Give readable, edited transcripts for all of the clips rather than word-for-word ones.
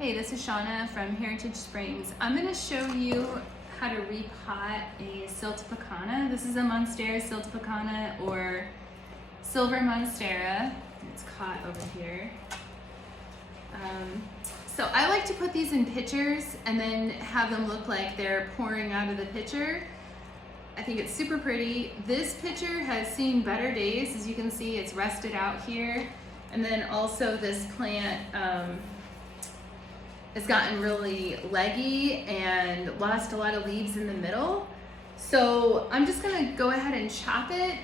Hey, this is Shauna from Heritage Springs. I'm going to show you how to repot a Siltepecana. This is a Monstera Siltepecana or Silver Monstera. It's caught over here. So I like to put these in pitchers and then have them look like they're pouring out of the pitcher. I think it's super pretty. This pitcher has seen better days. As you can see, it's rusted out here. And then also this plant has gotten really leggy and lost a lot of leaves in the middle. So I'm just gonna go ahead and chop it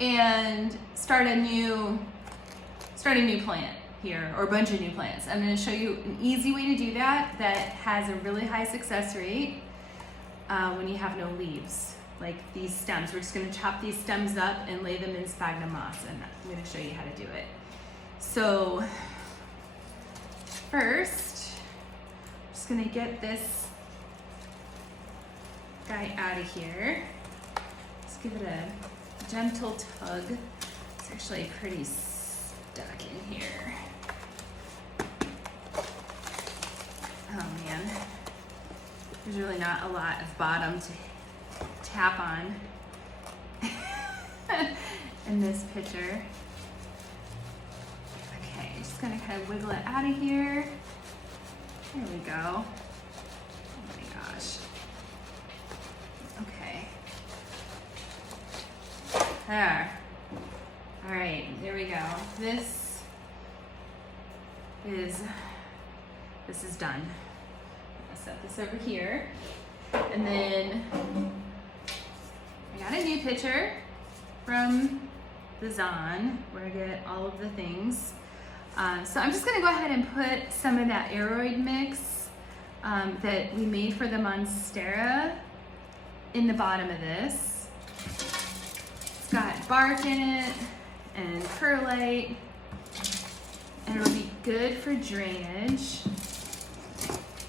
and start a new plant here, or a bunch of new plants. I'm gonna show you an easy way to do that has a really high success rate when you have no leaves, like these stems. We're just gonna chop these stems up and lay them in spaghnum moss, and I'm gonna show you how to do it. So first, I'm just gonna get this guy out of here. Let's give it a gentle tug. It's actually pretty stuck in here. Oh man, there's really not a lot of bottom to tap on in this pitcher. Okay, just gonna kind of wiggle it out of here. There we go. Oh my gosh. Okay. There. All right, there we go. This is done. I'll set this over here. And then I got a new pitcher from the Zon where I get all of the things. So I'm just gonna go ahead and put some of that aroid mix that we made for the Monstera in the bottom of this. It's got bark in it and perlite, and it'll be good for drainage.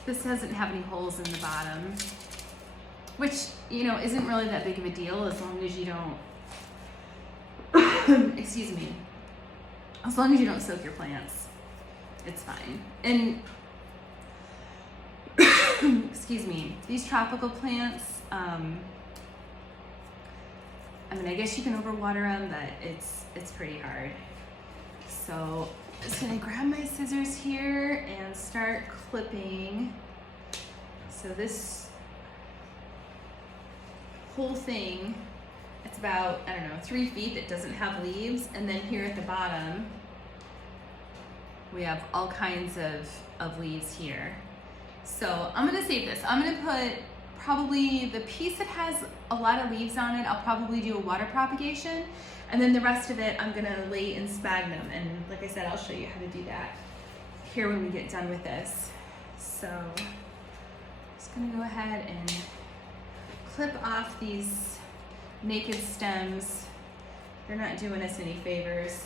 This doesn't have any holes in the bottom, which, you know, isn't really that big of a deal as long as you don't, excuse me, as long as you don't soak your plants, it's fine. And, excuse me, these tropical plants, I mean, I guess you can overwater them, but it's pretty hard. So I'm just gonna grab my scissors here and start clipping. So this whole thing, it's about, I don't know, 3 feet that doesn't have leaves. And then here at the bottom, we have all kinds of leaves here. So I'm gonna save this. I'm gonna put probably the piece that has a lot of leaves on it, I'll probably do a water propagation. And then the rest of it, I'm gonna lay in spaghnum. And like I said, I'll show you how to do that here when we get done with this. So I'm just gonna go ahead and clip off these naked stems. They're not doing us any favors.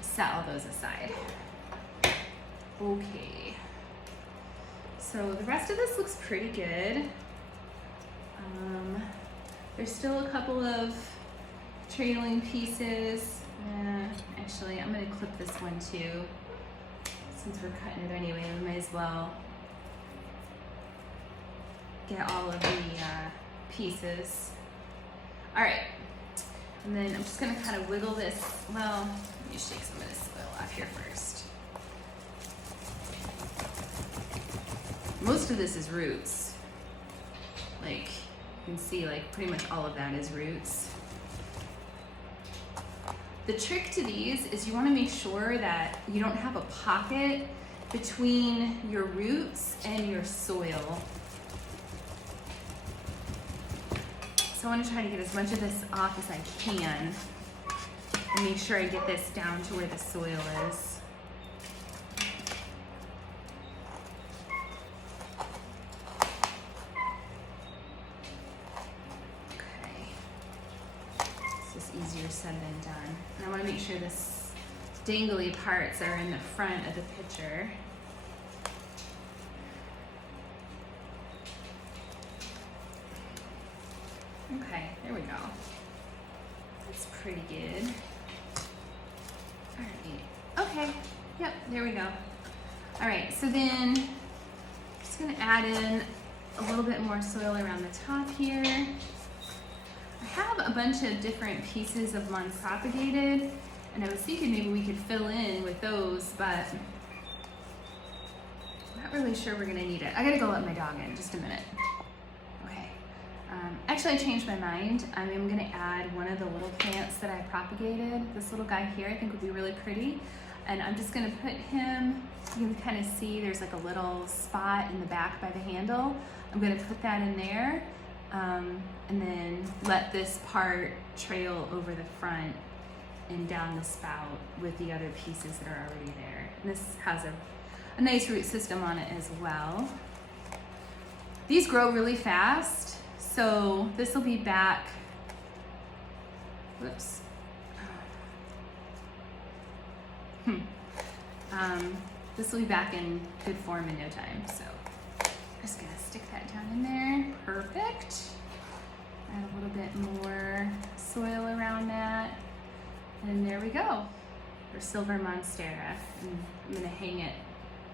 Set all those aside. Okay. So the rest of this looks pretty good. There's still a couple of trailing pieces. Actually, I'm gonna clip this one too. Since we're cutting it anyway, we might as well get all of the pieces. All right, and then I'm just gonna kind of wiggle this. Well, let me shake some of this oil off here first. Most of this is roots. Like, you can see, like, pretty much all of that is roots. The trick to these is you want to make sure that you don't have a pocket between your roots and your soil. So I want to try to get as much of this off as I can and make sure I get this down to where the soil is. Easier said than done. And I want to make sure this dangly parts are in the front of the pitcher. Okay, there we go. That's pretty good. All right. Okay, Yep, there we go. All right, so then I'm just gonna add in a little bit more soil around the top here. I have a bunch of different pieces of propagated, and I was thinking maybe we could fill in with those, but I'm not really sure we're gonna need it. I gotta go let my dog in, just a minute. Okay, actually I changed my mind. I'm gonna add one of the little plants that I propagated. This little guy here I think would be really pretty. And I'm just gonna put him, you can kind of see there's like a little spot in the back by the handle. I'm gonna put that in there, and then let this part trail over the front and down the spout with the other pieces that are already there. And this has a nice root system on it as well. These grow really fast, so this will be back, whoops. This will be back in good form in no time, so I'm just gonna stick that down in there. Perfect. Add a little bit more soil around that, and there we go. For silver monstera, and I'm gonna hang it.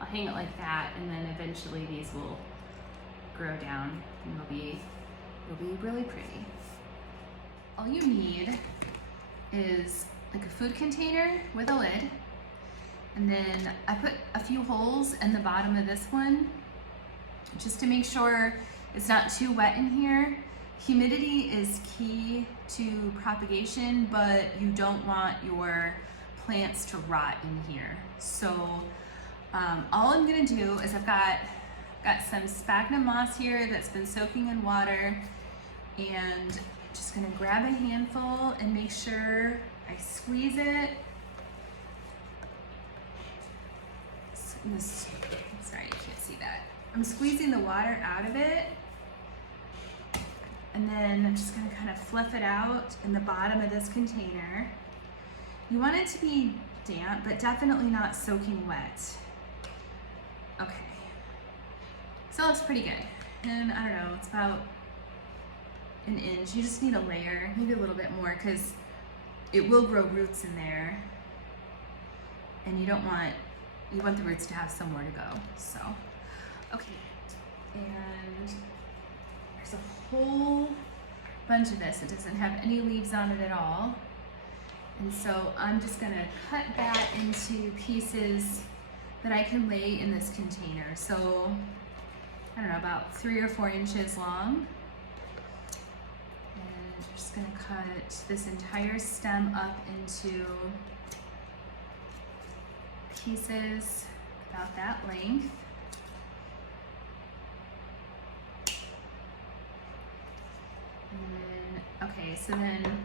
I'll hang it like that, and then eventually these will grow down, and it'll be really pretty. All you need is like a food container with a lid. And then I put a few holes in the bottom of this one just to make sure it's not too wet in here. Humidity is key to propagation, but you don't want your plants to rot in here. So all I'm gonna do is I've got some spaghnum moss here that's been soaking in water, and just gonna grab a handful and make sure I squeeze it. Sorry, you can't see that. I'm squeezing the water out of it, and then I'm just gonna kind of fluff it out in the bottom of this container. You want it to be damp, but definitely not soaking wet. Okay, so it looks pretty good. And I don't know, it's about an inch. You just need a layer, maybe a little bit more, because it will grow roots in there, and you want the roots to have somewhere to go. So, okay, and there's a whole bunch of this. It doesn't have any leaves on it at all. And so I'm just gonna cut that into pieces that I can lay in this container. So, I don't know, about 3 or 4 inches long. And I'm just gonna cut this entire stem up into pieces about that length. And then, okay, so then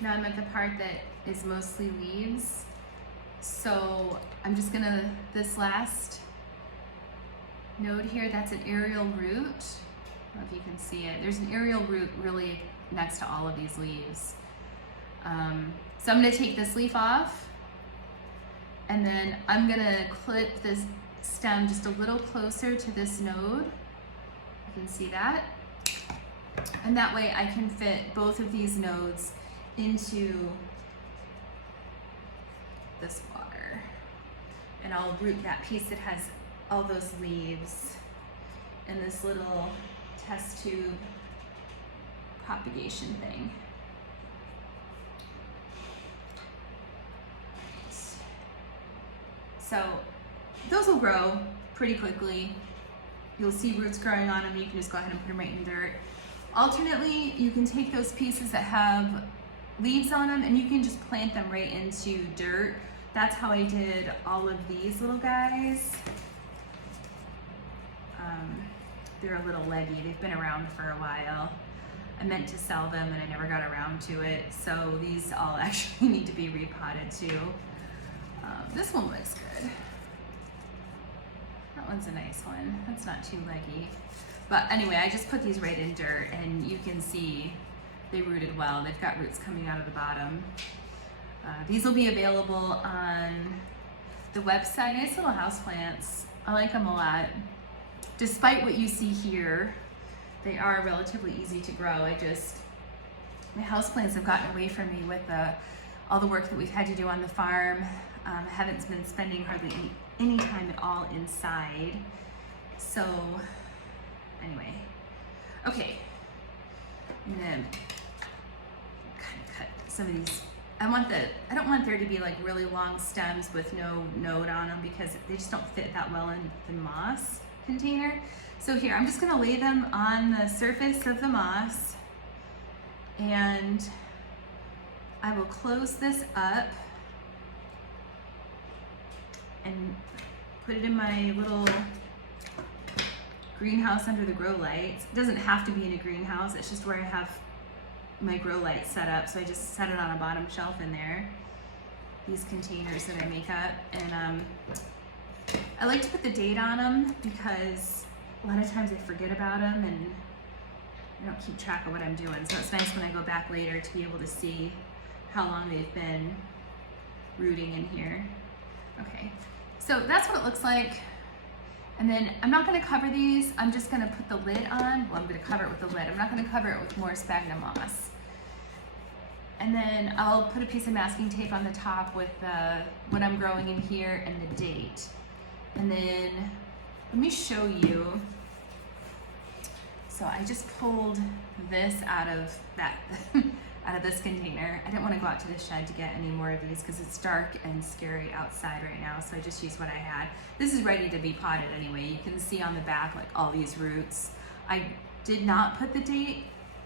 now I'm at the part that is mostly leaves. So I'm just gonna, this last node here, that's an aerial root. I don't know if you can see it. There's an aerial root really next to all of these leaves. So I'm gonna take this leaf off, and then I'm gonna clip this stem just a little closer to this node. You can see that. And that way I can fit both of these nodes into this water. And I'll root that piece that has all those leaves in this little test tube propagation thing. So those will grow pretty quickly. You'll see roots growing on them. You can just go ahead and put them right in the dirt. Alternately, you can take those pieces that have leaves on them and you can just plant them right into dirt. That's how I did all of these little guys. They're a little leggy. They've been around for a while. I meant to sell them and I never got around to it. So these all actually need to be repotted too. This one looks good. That one's a nice one. That's not too leggy. But anyway, I just put these right in dirt and you can see they rooted well. They've got roots coming out of the bottom. These will be available on the website. Nice little houseplants. I like them a lot. Despite what you see here, they are relatively easy to grow. My houseplants have gotten away from me with all the work that we've had to do on the farm. I haven't been spending hardly any time at all inside. So anyway, okay, I'm gonna kind of cut some of these. I don't want there to be like really long stems with no node on them because they just don't fit that well in the moss container. So here, I'm just gonna lay them on the surface of the moss, and I will close this up and put it in my little greenhouse under the grow lights. It doesn't have to be in a greenhouse, it's just where I have my grow light set up, so I just set it on a bottom shelf in there. These containers that I make up, and I like to put the date on them because a lot of times I forget about them and I don't keep track of what I'm doing. So it's nice when I go back later to be able to see how long they've been rooting in here. Okay, so that's what it looks like. And then I'm not gonna cover these, I'm just gonna put the lid on. Well, I'm gonna cover it with the lid. I'm not gonna cover it with more sphagnum moss. And then I'll put a piece of masking tape on the top with what I'm growing in here and the date. And then let me show you. So I just pulled this out of that, out of this container. I didn't want to go out to the shed to get any more of these because it's dark and scary outside right now, so I just used what I had. This is ready to be potted anyway. You can see on the back like all these roots. I did not put the date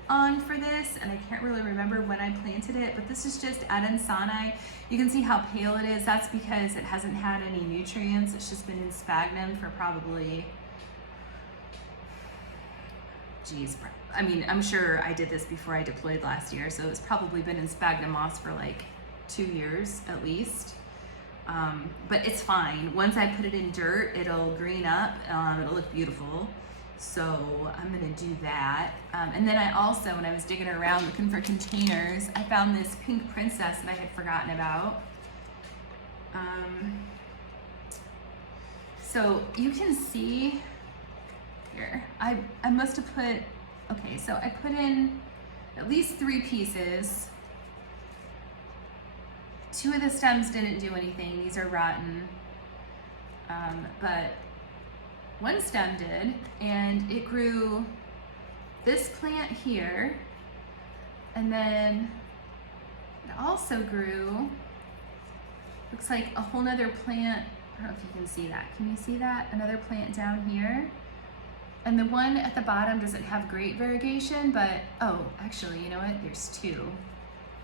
on for this, and I can't really remember when I planted it, but this is just Adansani. You can see how pale it is. That's because it hasn't had any nutrients. It's just been in sphagnum for probably, geez, I mean, I'm sure I did this before I deployed last year, so it's probably been in sphagnum moss for like 2 years at least. But it's fine. Once I put it in dirt, it'll green up, it'll look beautiful. So I'm gonna do that. And then I also, when I was digging around looking for containers, I found this pink princess that I had forgotten about. So you can see here, I must have put, okay, so I put in at least 3 pieces. 2 of the stems didn't do anything, these are rotten, but 1 stem did, and it grew this plant here, and then it also grew, looks like a whole nother plant. I don't know if you can see that. Can you see that? Another plant down here. And the one at the bottom doesn't have great variegation, but, oh, actually, you know what? There's 2.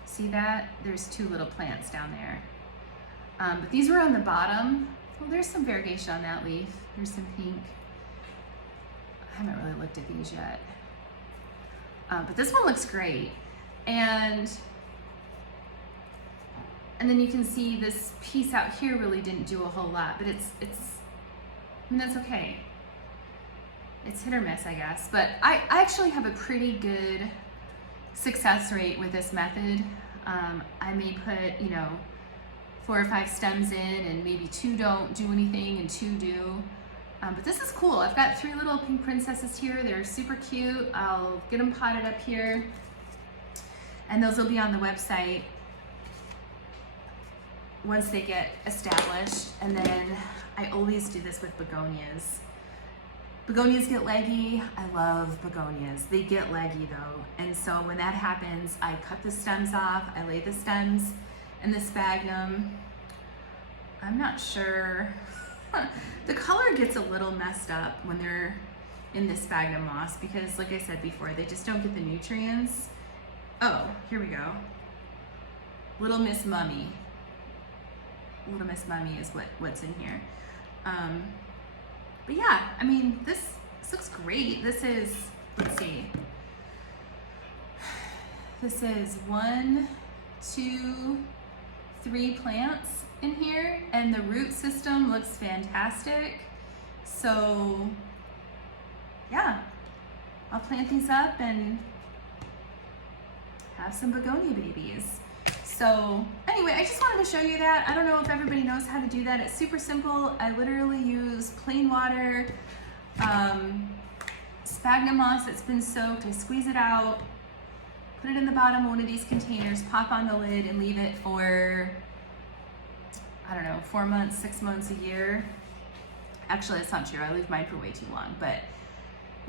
See that? There's 2 little plants down there. But these were on the bottom. Well, there's some variegation on that leaf. There's some pink. I haven't really looked at these yet. But this one looks great. And then you can see this piece out here really didn't do a whole lot, but it's I mean, that's okay. It's hit or miss, I guess. But I actually have a pretty good success rate with this method. I may put, you know, 4 or 5 stems in, and maybe 2 don't do anything and 2 do. But this is cool. I've got 3 little pink princesses here. They're super cute. I'll get them potted up here, and those will be on the website once they get established. And then I always do this with begonias. Begonias get leggy. I love begonias. They get leggy though. And so when that happens, I cut the stems off. I lay the stems in the sphagnum. I'm not sure. The color gets a little messed up when they're in the sphagnum moss because, like I said before, they just don't get the nutrients. Oh, here we go. Little Miss Mummy. Little Miss Mummy is what's in here. But yeah, I mean, this looks great. This is, let's see. This is 1, 2, 3 plants in here, and the root system looks fantastic. So yeah, I'll plant these up and have some begonia babies. So anyway, I just wanted to show you that. I don't know if everybody knows how to do that. It's super simple. I literally use plain water, sphagnum moss that's been soaked. I squeeze it out, put it in the bottom of one of these containers, pop on the lid, and leave it for, I don't know, 4 months, 6 months, a year. Actually, that's not true. I leave mine for way too long, but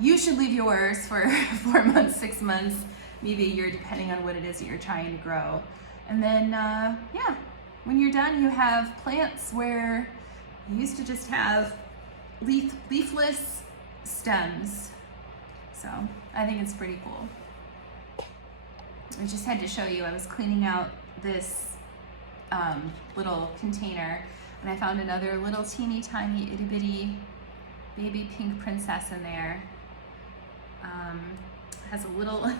you should leave yours for 4 months, 6 months, maybe a year, depending on what it is that you're trying to grow. And then, yeah, when you're done, you have plants where you used to just have leafless stems. So I think it's pretty cool. I just had to show you, I was cleaning out this little container, and I found another little teeny tiny itty bitty baby pink princess in there. Has a little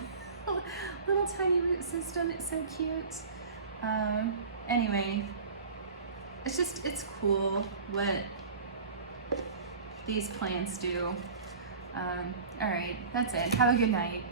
little tiny root system. It's so cute. Anyway, it's cool what these plants do. All right, that's it. Have a good night.